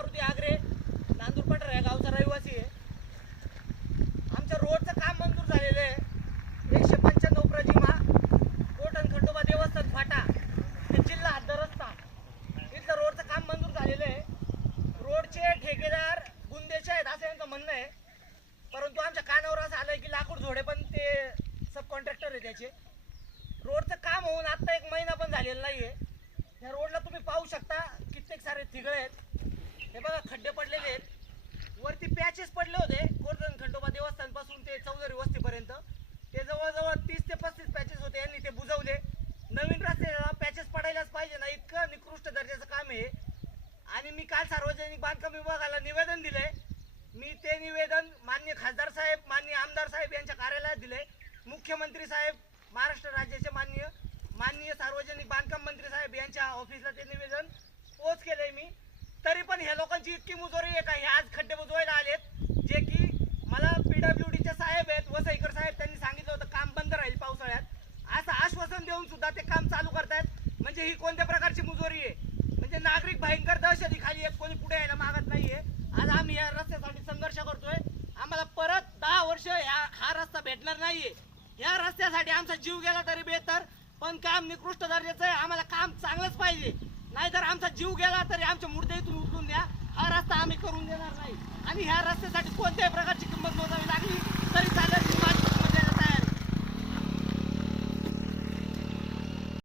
मारुती आगरे, नांदूर पठार या गावचा रहिवासी आहे. आमच्या रोडचं काम मंजूर झालेलं आहे. 195 प्रतिमा कोटण खंडोबा देवस्थान फाटा ते जिल्हा हद्द रस्ता इथलं रोडचं काम मंजूर झालेलं आहे. रोडचे ठेकेदार गुंदेचे आहेत असं यांचं म्हणणं आहे. परंतु आमच्या कानावर असं आलंय की लाकूड झोडे पण ते सब कॉन्ट्रॅक्टर आहे त्याचे. रोडचं काम होऊन आता 1 महिना पण झालेला नाहीये. या रोडला तुम्ही पाहू शकता कित्येक सारे थिगळे आहेत. हे बघा खड्डे पडलेले आहेत. वरती पॅचेस पडले होते कोटण खंडोबा देवस्थान पासून ते चौधरी वस्तीपर्यंत. ते जवळजवळ 30 ते 35 पॅचेस होते. यांनी ते बुजवले. नवीन रस्त्याला पॅचेस पडायलाच पाहिजे ना, इतकं निकृष्ट दर्जाचं काम आहे. आणि मी काल सार्वजनिक बांधकाम विभागाला निवेदन दिले. मी ते निवेदन माननीय खासदार साहेब, माननीय आमदार साहेब यांच्या कार्यालयात दिले. मुख्यमंत्री साहेब, महाराष्ट्र राज्याचे माननीय सार्वजनिक बांधकाम मंत्री साहेब यांच्या ऑफिसला ते निवेदन पोच केलंय मी. तरी पण ह्या लोकांची इतकी मुजोरी आहे का हे आज खड्डे बुजवायला आलेत, जे की मला पीडब्ल्यूडीचे साहेब आहेत वसईकर साहेब त्यांनी सांगितलं होतं काम बंद राहील पावसाळ्यात, असं आश्वासन देऊन सुद्धा ते काम चालू करतायत. म्हणजे ही कोणत्या प्रकारची मुजोरी आहे? म्हणजे नागरिक भयंकर दहशती खाली आहेत, कोणी पुढे यायला मागत नाहीये. आज आम्ही या रस्त्यासाठी संघर्ष करतोय. आम्हाला परत 10 वर्ष हा रस्ता भेटणार नाहीये. या रस्त्यासाठी आमचा जीव गेला तरी बेहतर, पण काम निकृष्ट दर्जाचं आहे. आम्हाला काम चांगलंच पाहिजे, नाहीतर आमचा जीव गेला तरी आमच्या मुर्दे इथून उचलून द्या. हा रस्ता आम्ही करून देणार नाही आणि ह्या रस्त्यासाठी कोणत्याही प्रकारची